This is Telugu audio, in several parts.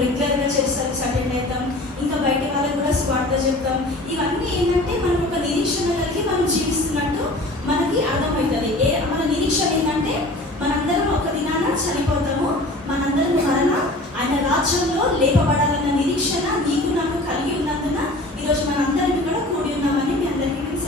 రెగ్యులర్గా చర్చ్ సర్వీస్ అటెండ్ అవుతాం, ఇంకా బయట వాళ్ళకి కూడా స్వార్థ చెప్తాం. ఇవన్నీ ఏంటంటే మనం ఒక నిరీక్షణ కలిగి మనం జీవిస్తున్నట్టు మనకి అర్థమవుతుంది. మన నిరీక్షణ ఏంటంటే మనందరం ఒక దినాన చనిపోతాము, మనందరం మరణ ఆయన రాజ్యంలో లేపబడాలన్న నిరీక్షణ నీకు నాకు కలిగి ఉన్నందున ఈరోజు మనందరం కూడా కూడి ఉన్నామని మీ అందరికీ నేను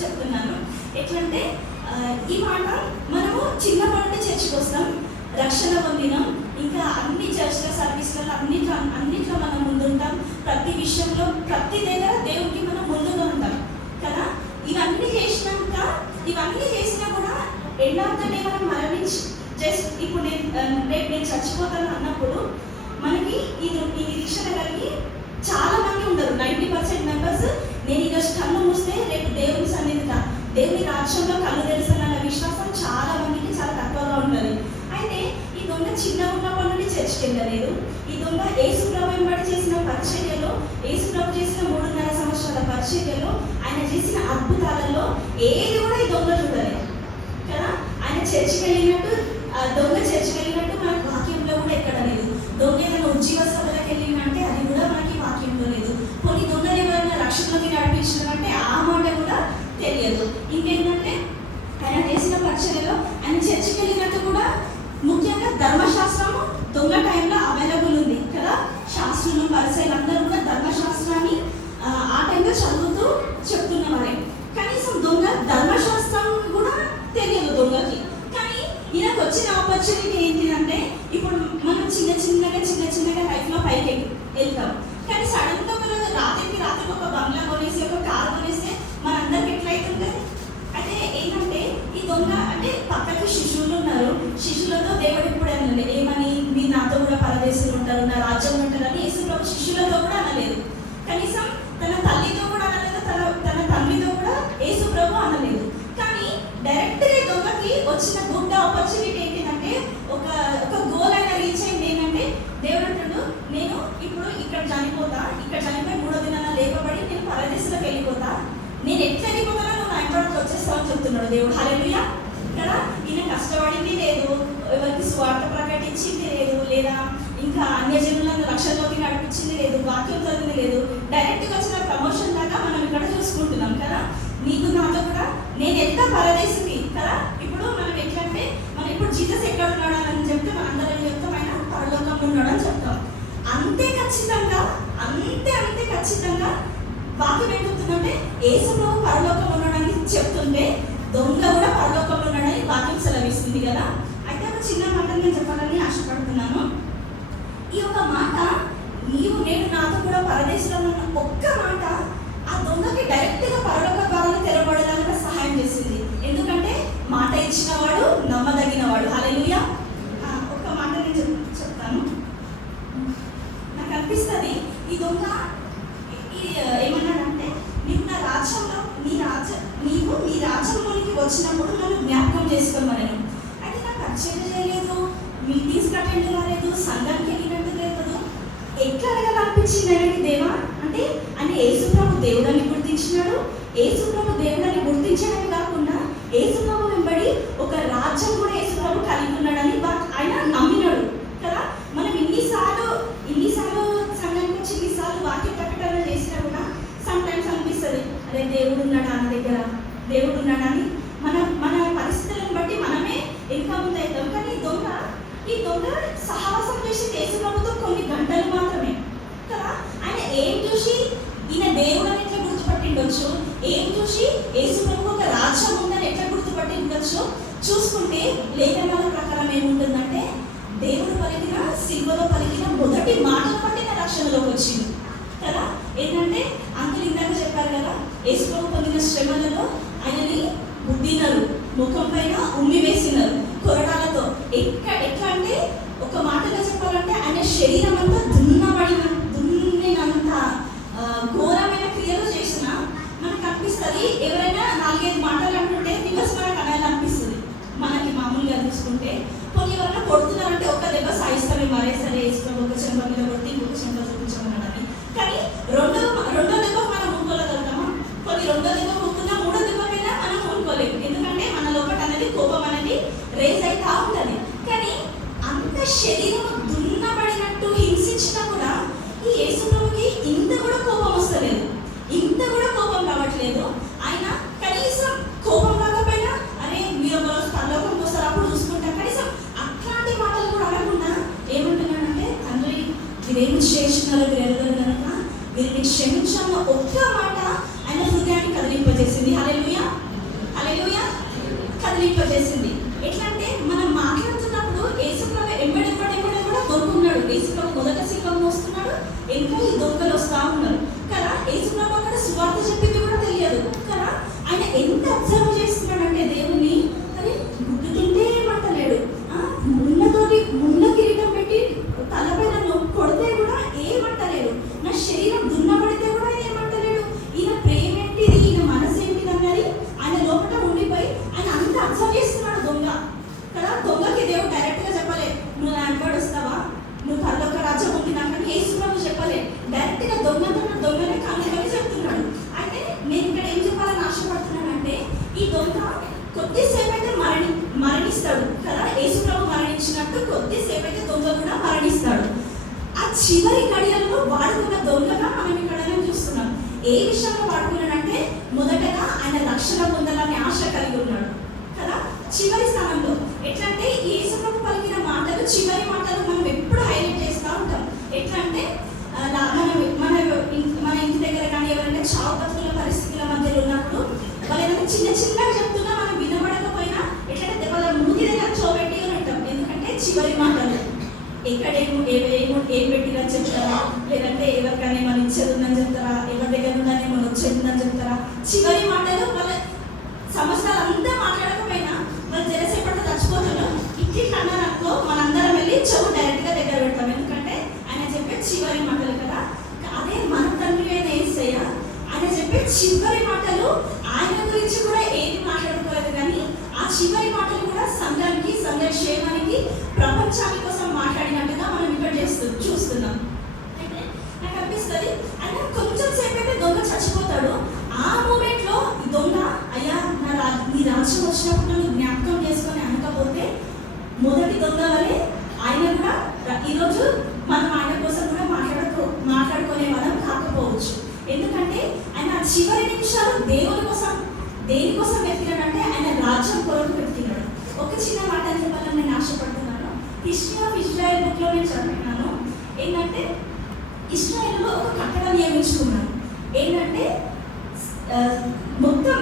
చెప్తున్నాను. ఎట్లంటే ఈ మాట మనము చిన్నప్పటి నుండి చర్చికి వస్తాం, రక్షణ పొందినాం, ఇంకా అన్ని చర్చ్ల సర్వీస్లలో అన్నిట్లో మనం ముందుంటాం. ప్రతి విషయంలో ప్రతి దగ్గర దేవుడికి మనం ముందుగా ఉంటాం కదా. ఇవన్నీ చేసినా కూడా ఎండాకనే మనం మరణించి జస్ట్ ఇప్పుడు నేను చచ్చిపోతాను అన్నప్పుడు మనకి ఈ నిరీక్షణ కలిగి చాలా మంది ఉండరు. 90% మెంబర్స్ నేను ఈరోజు కళ్ళు మూస్తే రేపు దేవుని సన్నిధిగా దేవుని రాజ్యంలో కళ్ళు తెలుస్తానన్న విశ్వాసం చాలా మందికి చాలా తక్కువగా ఉంటుంది. అయితే ఈ దొంగ చిన్న ఉన్నప్పటి నుండి చర్చికి వెళ్ళలేదు. ఈ దొంగ యేసు ప్రభు వెంబడి చేసిన పరిచర్యలో, యేసు ప్రభు చేసిన 3.5 సంవత్సరాల పరిచర్యలో, ఆయన చేసిన అద్భుతాలలో ఏది కూడా ఈ దొంగ చూడలేదు కదా. ఆయన చర్చికి వెళ్ళినట్టు దొంగ చర్చికి వెళ్ళినట్టు మనకు వాక్యంలో కూడా ఎక్కడ లేదు. దొంగ ఏదైనా ఉజ్జీవ సభలకు వెళ్ళిందంటే అది కూడా మనకి వాక్యంలో లేదు. కొన్ని దొంగలు ఎవరైనా రక్షణలోకి నడిపించారంటే ఆ మాట కూడా తెలియదు. ఇంకేంటంటే ఆయన చేసిన పరిచర్యలో ఆయన చర్చికి వెళ్ళినట్టు కూడా ముఖ్యంగా ధర్మశాస్త్రము దొంగ టైంలో అవైలబుల్ ఉంది కదా. శాస్త్రులు పరిచయాలు అందరూ కూడా ధర్మశాస్త్రాన్ని ఆ టైంలో చదువుతూ చెప్తున్నవారే. కనీసం దొంగ ధర్మశాస్త్రం కూడా తెలియదు దొంగకి. కానీ ఈయనకు వచ్చిన ఆపర్చునిటీ ఏంటిదంటే ఇప్పుడు మనం చిన్న చిన్నగా లైఫ్లో పైకి వెళ్తాం. కానీ సడన్గా ఒక రాత్రికి ఒక బంగ్లా కొనేసి ఒక కారు కొనేస్తే మనందరికి ఎట్లయితుంటుంది. అయితే ఏంటంటే ఈ దొంగ అంటే పక్కకి శిష్యులు ఉన్నారు, శిష్యులతో దేవుడు ఎప్పుడు అనలేదు ఏమని, మీరు నాతో కూడా పరదేశంలో ఉంటారు, నా రాజ్యంలో ఉంటారని. యేసు ప్రభు శిష్యులతో కూడా అనలేదు, కనీసం తన తల్లితో కూడా అనలేదు, తన తండ్రితో కూడా యేసు ప్రభు అనలేదు. కానీ డైరెక్ట్గా ఈ దొంగకి వచ్చిన గుడ్ ఆపర్చునిటీ ఏంటిదంటే ఒక గోల్ అయినా రీచ్ అయింది. ఏంటంటే దేవుడు అంటాడు, నేను ఇప్పుడు ఇక్కడ చనిపోయి 3వ దినాన లేపబడి నేను పరదేశంలోకి వెళ్ళిపోతా, నేను ఎట్లా వెళ్ళిపోతానో నువ్వు నా ఇంట్లో వచ్చేస్తావని చెప్తున్నాడు దేవుడు. హల్లెలూయా కదా. ఈయన కష్టపడింది లేదు, ఎవరికి స్వార్థ ప్రకటించింది లేదు, లేదా ఇంకా అన్యజనులను రక్షణలోకి నడిపించింది లేదు, వాక్యం చదివింది లేదు. డైరెక్ట్గా వచ్చిన ప్రమోషన్ దాకా మనం ఇక్కడ చూసుకుంటున్నాం కదా. నీకు నాతో కూడా నేను ఎంత పరదేశిని కదా. ఇప్పుడు మనం ఎట్లంటే మనం ఇప్పుడు జీసస్ ఎక్కడ ఉన్నాడు అని చెప్తే మనందరం చెప్తాం ఆయన పరలోకంలో ఉన్నాడు అని చెప్తాం. అంతే ఖచ్చితంగా వాక్యం ఏం చెప్తుందంటే యేసు ప్రభు పరలోకంలో ఉన్నాడని చెప్తుంటే దొంగ కూడా పరలోకంలో ఉన్నాడని వాక్యం సెలవిస్తుంది కదా. అయితే ఒక చిన్న మాట నేను చెప్పాలని ఆశపడుతున్నాను. ఈ యొక్క మాట నేను నాతో కూడా పరదేశంలో ఉన్న ఒక్క మాట ఆ దొంగకి డైరెక్ట్గా పరలోక ద్వారాలు తెరబడడానికి సహాయం చేసింది. ఎందుకంటే మాట ఇచ్చినవాడు నమ్మదగినవాడు. హల్లెలూయా. ఒక్క మాట నేను చెప్తాను. నాకు అనిపిస్తుంది ఈ దొంగ ఏమన్నాడంటే నీవు నా రాజ్యంలో నీవు నీ రాజ్యంలోనికి వచ్చినప్పుడు నన్ను జ్ఞాపకం చేసుకోమని. అయితే నాకు పరిచయం చేయలేదు, మీటింగ్స్కి అటెండ్ కాలేదు, సంఘానికి వెళ్ళినట్టు లేదు. ఎట్లా అడగాలనిపించింది అనేది దేవా అంటే ఆయన యేసు ప్రభు దేవుడని గుర్తించినాడు. యేసు ప్రభు దేవుడని గుర్తించడమే కాకుండా యేసు ప్రభు వెంబడి ఒక రాజ్యం కూడా యేసు ప్రభు కలిగి ఉన్నాడని ఆయన నమ్మినాడు కదా. మనం ఇన్నిసార్లు సంఘానికి వచ్చి ఇన్నిసార్లు వాక్య ప్రకటన చేసినా కూడా సమ్ టైమ్స్ అనిపిస్తుంది అరే దేవుడు ఉన్నాడా అన్న దగ్గర, దేవుడు ఉన్నాడని మన పరిస్థితులను బట్టి మనమే ఇంకా ముందు అవుతాం. కానీ ఈ దొంగ సహవాసం చేసి యేసు ప్రభుతో కొన్ని గంటలు మాత్రమే కదా. ఆయన ఏం చూసి ఈయన దేవుడు అని ఎట్లా గుర్తుపట్టిండొచ్చు, ఏం చూసి యేసు ప్రభు ఒక రాజ్యం ఉందని ఎట్లా గుర్తుపట్టిండొచ్చు చూసుకుంటే లేఖనాల ప్రకారం ఏముంటుందంటే దేవుడు పలికిన సిలువలో పలికిన మొదటి మాటలు పట్టిన రక్షణలోకి వచ్చింది కదా. ఏంటంటే అంకుల్ ఇందాక చెప్పారు కదా, యేసు ప్రభు పొందిన శ్రమలలో ఆయనని బుద్ధినరు, ముఖం పైన ఉమ్మి వేసినారు కొరడాలతో. ఎట్లా అంటే ఒక మాటగా చెప్పాలంటే ఆయన శరీరం అంతా దున్నినంత ఘోరమైన క్రియలు చేసిన మనకు అనిపిస్తుంది. ఎవరైనా 4-5 మాటలు అంటుంటే రివర్స్ మనకు అనాలనిపిస్తుంది. మనకి మామూలుగా తీసుకుంటే కొన్ని ఎవరైనా కొడుతున్నారంటే ఒక దెబ్బ సాయిస్తామే, మరే సరే వేసుకోండి, ఒక చెంప మీద కొట్టి ఇంకొక చెంప చూపించమన్నాడని. కానీ రెండో దెబ్బ మనం ఊనుకోగలుగుతామా? కొన్ని రెండో దెబ్బ ఊరుకున్నా 3వ దెబ్బకైనా మనం ఊనుకోలేము. ఎందుకంటే మన లోపల అనేది కోపం అనేది రేజ్ అవుతా ఉంటుంది. కానీ అంత శరీరం దున్నబడినట్టు హింస మేము చేసిన వీరెల్లరూ కనుక వీరిని క్షమించాము. ఒక్క మాట ఆయన హృదయాన్ని కదిలింపజేసింది. హల్లెలూయా, హల్లెలూయా, కదిలింపజేసింది. ఎట్లా అంటే మనం మాట్లాడుతున్నప్పుడు యేసుప్రభు ఎంబడెంబడే కూడా దొరుకున్నాడు. యేసుప్రభు మొదట సింహం మోస్తున్నాడు, ఇంకా ఈ దొంగలు వస్తూ ఉన్నారు కదా. యేసుప్రభు అక్కడ సువార్త చెప్పింది కూడా తెలియదు కదా. ఆయన ఎంత అబ్జర్వ్ చేస్తున్నాడంటే దేవుని, అరే గుడ్డు తింటే ఏమంటలేడు, ముళ్ళ కిరీటం పెట్టి తలపైన కొడితే కూడా ఏమంటలేడు, నా శరీరం దున్నబడితే కూడా ఆయన ఏమంటలేడు. ఈయన ప్రేమ ఏంటిది, ఈయన మనసు ఏంటిది అన్నది ఆయన లోపల ఉండిపోయి ఆయన అంత అబ్జర్వ్ చేస్తున్నాడు. దొంగ కదా, దొంగకి దేవుడు డైరెక్ట్ గా చెప్పలే, నువ్వు నా వెంబడి వస్తావా, నువ్వు పరలోక రాజ్యం ఉంది నాకు యేసుప్రభు చెప్పలే. డైరెక్ట్ గా దొంగనే కనుగొని చెప్తున్నాడు. అయితే నేను ఇక్కడ ఏం చెప్పాలని ఆశపడుతున్నానంటే, ఈ దొంగ కొద్దిసేపు అయితే మరణిస్తాడు కదా. యేసుప్రభు మరణించినట్టు కొద్దిసేపు అయితే దొంగ కూడా మరణిస్తాడు. ఆ చివరి గడియల్లో వాడుకున్న దొంగగా మనం ఇక్కడ చూస్తున్నాం. ఏ విషయంలో వాడుకున్నాడంటే, మొదటగా ఆయన రక్షణ పొందాలని ఆశ కలిగి ఉన్నాడు కదా. చివరి స్థానంలో ఎట్లా అంటే, యేసుప్రభు పలికిన మాటలు, చివరి మాటలు మనం ఎప్పుడు హైలైట్ చేస్తూ ఉంటాం. ఎట్లా అంటే మన ఇంటి దగ్గర కానీ ఎవరైనా చావు బతుకుల పరిస్థితుల మధ్యలో ఉన్నప్పుడు వాళ్ళు ఏదైనా చిన్నగా చెప్తున్నా మనం వినబడకపోయినా ఎట్లంటే వాళ్ళ మూతి దగ్గర చోబెట్టి ఉంటాం. ఎందుకంటే చివరి మాటలు ఎక్కడ ఏం పెట్టినా చెప్తారా, లేదంటే ఎవరికైనా మనం ఇచ్చేది ఉందని చెప్తారా, ఎవరి దగ్గర ఉందని మనం వచ్చేది ఉందని చెప్తారా. చివరి మాటలు వాళ్ళ సంవత్సరాలు అంతా మాట్లాడకపోయినా వాళ్ళు జరసేపట్లో చచ్చిపోతున్నాం ఇట్లా అన్నారు అనుకో, మనందరం వెళ్ళి చెవు డైరెక్ట్గా దగ్గర పెడతాం. ఎందుకంటే ఆయన చెప్పే చివరి మాటలు కదా. అదే మన తండ్రి అయిన యేసయ్య ఆయన చెప్పే చివరి మాటలు ఆయన గురించి కూడా ఏది మాట్లాడుకోలేదు, కానీ ఆ చివరి మాటలు కూడా సంఘానికి, సంఘ క్షేమానికి, ప్రపంచాని కోసం మాట్లాడినట్టుగా మనం ఇక్కడ చూస్తున్నాం. అయితే నాకు అనిపిస్తుంది, ఆయన కొంచెం సేపు అయితే దొంగ చచ్చిపోతాడు. ఆ మూమెంట్ లో దొంగ, అయ్యా నీ రాజ్యం వచ్చినప్పుడు నువ్వు జ్ఞాపకం చేసుకొని అనకపోతే, మొదటి దొంగ వలె ఆయన కూడా ఈరోజు మనం ఆయన కోసం కూడా మాట్లాడుకునే వాళ్ళం కాకపోవచ్చు. ఎందుకంటే ఆయన చివరి నిమిషాలు దేనికోసం వెతికినాడంటే, ఆయన రాజ్యం కొరకు వెతికినాడు. ఒక చిన్న మాట చెప్పాలని నేను ఆశపడుతున్నాను. హిస్టరీ ఆఫ్ ఇజ్రాయెల్ బుక్లో నేను చదివినాను. ఏంటంటే, ఇజ్రాయెల్లో ఒక కట్టడం నియమించుకున్నాను. ఏంటంటే మొత్తం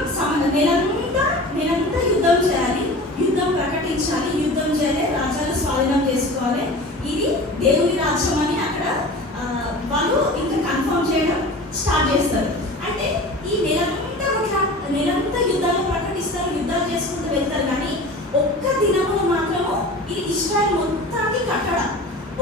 నెలంతా యుద్ధం చేయాలి, యుద్ధం ప్రకటించాలి, యుద్ధం చేయాలి, రాజ్యాలు స్వాధీనం చేసుకోవాలి, ఇది దేవుని రాజ్యం అని అక్కడ వాళ్ళు ఇంకా కన్ఫర్మ్ చేయడం స్టార్ట్ చేస్తారు. అయితే ఈ నెలంతా యుద్ధాలు ప్రకటిస్తారు, యుద్ధాలు చేసుకుంటూ వెళ్తారు. కానీ ఒక్క దినమున మాత్రము ఈ ఇజ్రాయెల్ మొత్తానికి కట్టడ,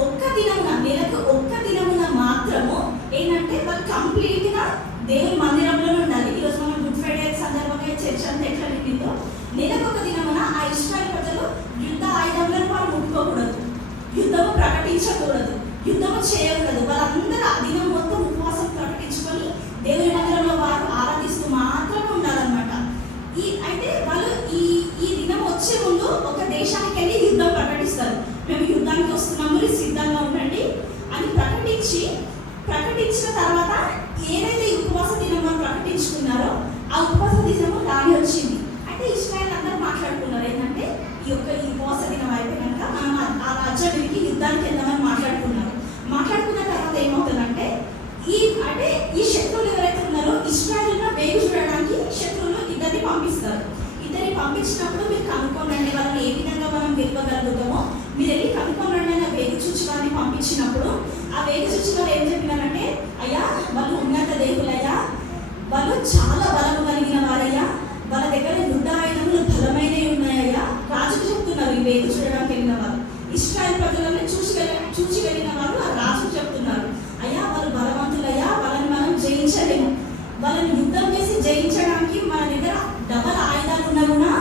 ఒక్క దినమున, నెలకు ఒక్క దినమున మాత్రము ఏంటంటే వాళ్ళు కంప్లీట్గా దేవుని మందిరంలోనే ఉండాలి. ఈరోజు మనం గుడ్ ఫ్రైడే సందర్భంగా చర్చ అంతా ఎట్లా నిండిందో, నెలకు ఒక దినమున ఆ ఇజ్రాయెల్ ప్రజలు యుద్ధ ఆయుధంలో వాళ్ళు ముట్టుకోకూడదు, యుద్ధము ప్రకటించకూడదు, యుద్ధము చేయకూడదు. వాళ్ళందరూ ఆ దినం మొత్తం ఉపవాసం ప్రకటించుకొని దేవుని మందిరంలో వారు ఆరాధిస్తూ మాత్రమే ఉండాలన్నమాట. అయితే వాళ్ళు ఈ దినం వచ్చే ముందు ఒక దేశానికి వెళ్ళి యుద్ధం ప్రకటిస్తారు. మేము యుద్ధానికి వస్తున్నాము, సిద్ధంగా ఉండండి అని ప్రకటించిన తర్వాత ఏదైతే ఉపవాస దినం వాళ్ళు ప్రకటించుకున్నారో ఆ ఉపవాస దినము రాని వచ్చింది. అయితే ఇస్రాయేల్ అందరూ మాట్లాడుకున్నారు ఏంటంటే, ఈ ఉపవాస దినం అయిపోయినాక మనం ఆ రాజ్యానికి యుద్ధానికి వెళ్దామని మాట్లాడుకున్న తర్వాత ఏమవుతుందంటే, ఈ శత్రువులు ఎవరైతే ఉన్నారో ఇస్రాయేల్ను వేగు చూడడానికి శత్రువులు ఇద్దరిని పంపిస్తారు. ఇద్దరిని పంపించినప్పుడు మీరు కనుక్కోండి వాళ్ళని ఏ విధంగా మనం గెలవగలుగుతామో మీరు వెళ్ళి కనుక్కోండి అని వేగు చూచి వారిని పంపించినప్పుడు ఆ వేగు చూచి వాళ్ళు ఏం చెప్పినారంటే, అయ్యా వాళ్ళు ఉన్నత దేవులయ్యా, వాళ్ళు చాలా బలం కలిగిన వారయ్యా, వాళ్ళ దగ్గర యుద్ధ ఆయుధములు బలమైనవి ఉన్నాయ్యా. రాజుకు చెప్తున్నారు ఈ వేగు చూడడానికి వెళ్ళిన వారు, ఇశ్రాయేల్ ప్రజలను చూసి వెళ్ళిన వారు ఆ రాజుకు చెప్తున్నారు, అయ్యా వాళ్ళు బలవంతులయ్యా, వాళ్ళని మనం జయించలేము, వాళ్ళని యుద్ధం చేసి జయించడానికి మన దగ్గర డబల్ ఆయుధాలు ఉన్నా కూడా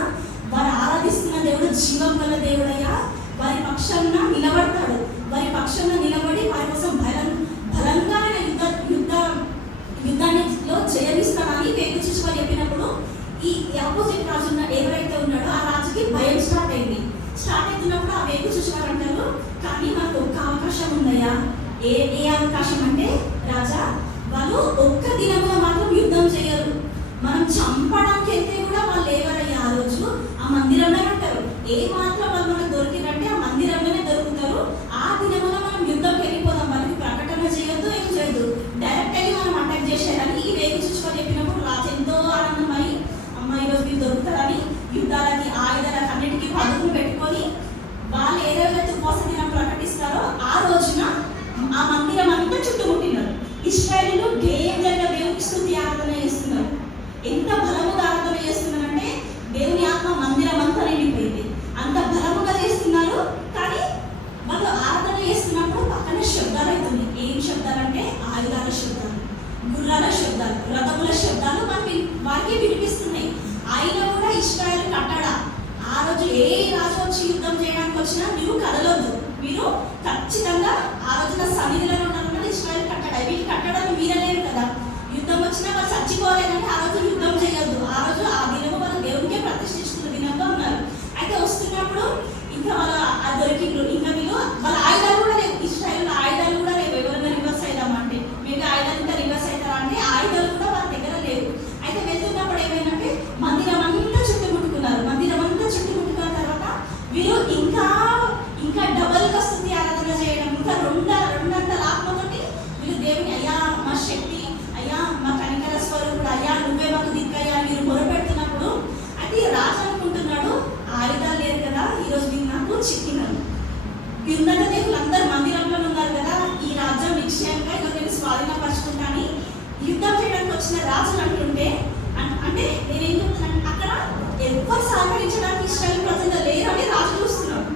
వారు ఆరాధిస్తున్న దేవుడు జీవం గల దేవుడయ్యా, వారి పక్షాన నిలబడతాడు, వారి పక్షాన నిలబడి వారి కోసం బలంగా యుద్ధానిలో జయమిస్తానని వేగు చూసి వారు చెప్పినప్పుడు ఈ ఆపోజిట్ రాజు ఎవరైతే ఉన్నాడో ఆ రాజుకి భయం స్టార్ట్ అవుతున్నప్పుడు ఆ వేగు చూసి వారు అంటారు, కానీ మనకు ఒక్క అవకాశం ఉందయ్యా. ఏ అవకాశం అంటే, రాజా వాళ్ళు ఒక్క దినంలో మాత్రం యుద్ధం చేయరు, మనం చంపడానికి వెళ్తే కూడా వాళ్ళు ఎవరయ్యా ఆ రోజు ఆ మందిరంలోనే ఉంటారు. ఏ మాత్రం వాళ్ళు మనకు దొరికినట్టే ఆ మందిరంలోనే దొరుకుతారు. ఆ దినంలో మనం యుద్ధంకి వెళ్ళిపోదాం, వాళ్ళకి ప్రకటన ఇశ్రాయేలీయులు డేంజర్గా దేవునికి స్తుతి ఆరాధన చేస్తున్నారు. ఎంత బలముగా ఆరాధన చేస్తున్నారంటే దేవుని ఆత్మ మందిరం అంతా నిండిపోయింది. అంత బలముగా చేస్తున్నారు. కానీ వాళ్ళు ఆరాధన చేస్తున్నప్పుడు పక్కన శబ్దాలు అవుతుంది. ఏం శబ్దాలంటే ఆయుధాల శబ్దాలు, గుర్రాల శబ్దాలు, రథముల శబ్దాలు వారికి వినిపిస్తున్నాయి. అయినా కూడా ఇశ్రాయేలు కట్టడా. ఆ రోజు ఏ రాజు వచ్చి యుద్ధం చేయడానికి వచ్చినా మీరు కదలొద్దు, మీరు ఖచ్చితంగా ఆ రోజున సన్నిధిలో ఉండాలన్నది ఇశ్రాయేలు కట్టడా. వీళ్ళు కట్టడాలు మీరలేరు కదా. యుద్ధం వచ్చినా వాళ్ళు చచ్చిపోలేదంటే ఆ రోజు యుద్ధం చేయొద్దు. ఆ రోజు ఆ దినము వాళ్ళు దేవునికే ప్రతిష్ఠిస్తున్న దినంగా ఉన్నారు. అయితే వస్తున్నప్పుడు ఇంకా వాళ్ళ దొరికిండ్రు. ఇంకా వీళ్ళు వాళ్ళ ఆయుధాలు కూడా లేవు. ఇశ్రాయేలు ఆయుధాలు కూడా లేవు. ఎవరైనా రివర్స్ అవుదామంటే మీకు ఆయుధాలు ఇంకా రివర్స్ అవుతారా అంటే ఆయుధాలు కూడా వాళ్ళ దగ్గర లేవు. అయితే వెళ్తున్నప్పుడు ఏమైందంటే మందిరం అంతా చుట్టుముట్టుకున్నారు. మందిరం అంతా చుట్టుముట్టుకున్న తర్వాత వీరు ఇంకా డబల్గా స్తుతి ఆరాధన చేయడం, ఇంకా రెండంతల ఆత్మతోటి వీళ్ళు దేవుని అయ్యా మా శక్తి, అయ్యా మా కనికర స్వరూపుడు, అయ్యా నువ్వే మాకు దిక్కయ్యా మీరు మొరపెడుతున్నప్పుడు అది రాజు అనుకుంటున్నాడు ఆయుధాలు లేదు కదా, ఈరోజు నేను నాకు చిక్కినాను. ఈ ఉన్నత దేవులు అందరూ మందిరంలో ఉన్నారు కదా, ఈ రాజ్యం నిశ్చయంగా ఇక నేను స్వాధీనపరుచుకుంటాను యుద్ధం చేయడానికి వచ్చిన రాజులు అంటుంటే అంటే నేనేం చెప్తున్నాను, అక్కడ ఎవరు సహకరించడానికి ఇష్టాలు ప్రజలు లేరు అని రాజు చూస్తున్నాడు.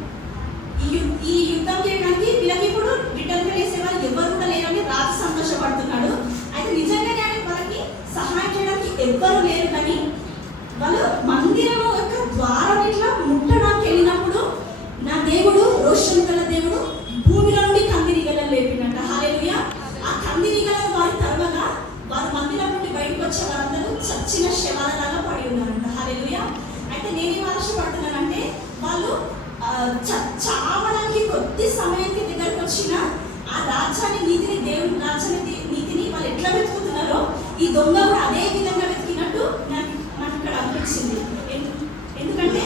ఈ యుద్ధం చేయడానికి వీళ్ళకి ఇప్పుడు రిటర్న్ చేసేవాళ్ళు ఎవరు కూడా లేరని రాజు సంతోషపడుతున్నాడు. అయితే నిజంగానే వాళ్ళకి సహాయం చేయడానికి ఎవ్వరు లేరు. కానీ వాళ్ళు మందిరం యొక్క ద్వారం ఇట్లా ముట్టడానికి వెళ్ళినప్పుడు నా దేవుడు రోషం గల దేవుడు భూమిలో నుండి కందిరీగలను లేపినట్ట. హల్లెలూయా. ఆ కందిరీగలను వారి తరవగా వారు మందిరం నుండి బయటకు వచ్చే వారందరూ చచ్చిన శవాలలాగా పడి ఉన్నారంట. హల్లెలూయా. అయితే నేనేం ఆశపడుతున్నానంటే వాళ్ళు చావడానికి కొద్ది సమయానికి దగ్గరకు వచ్చిన ఆ రాజ్యాన్ని నీతిని, దేవుని రాజ్యాన్ని నీతిని వాళ్ళు ఎట్లా వెతుకుతున్నారో ఈ దొంగ కూడా అదే విధంగా వెతికినట్టు నాకు ఇక్కడ అనిపించింది. ఎందుకంటే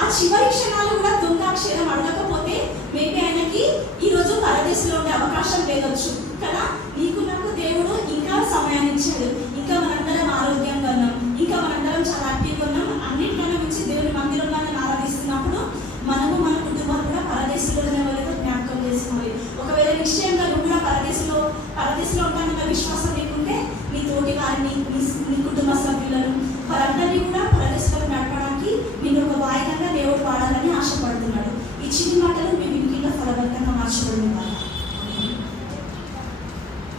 ఆ చివరి క్షణాలు కూడా దొంగ అక్షరం అడగకపోతే మేబీ ఆయనకి ఈరోజు పరదేశంలో ఉండే అవకాశం లేదొచ్చు కదా. నీకు నాకు దేవుడు ఇంకా సమయాన్ని ఇచ్చాడు. ఇంకా మనందరం ఆరోగ్యంగా ఉన్నాం, ఇంకా మనందరం చాలా యాక్టివ్గా ఉన్నాం. అన్నిటికన్నా మించి దేవుని మందిరంలో ఆరాధిస్తున్నప్పుడు మనము మన కుటుంబాలు కూడా పరదేశంలో ఉన్న వాళ్ళతో జ్ఞాపకం చేసుకోవాలి. ఒకవేళ నిశ్చయంగా నువ్వు కూడా పరదేశంలో ఉంటానన్న విశ్వాసం లేకుంటే నీ తోటి వారిని, నీ కుటుంబ సభ్యులను వారందరినీ కూడా పరదేశంలో నడపడానికి నేను ఒక వాయిదంగా దేవుడు వాడాలని ఆశపడుతున్నాడు. ఈ చిన్ని మాటలు మీ వినికిగా ఫలవంతంగా మార్చబడిన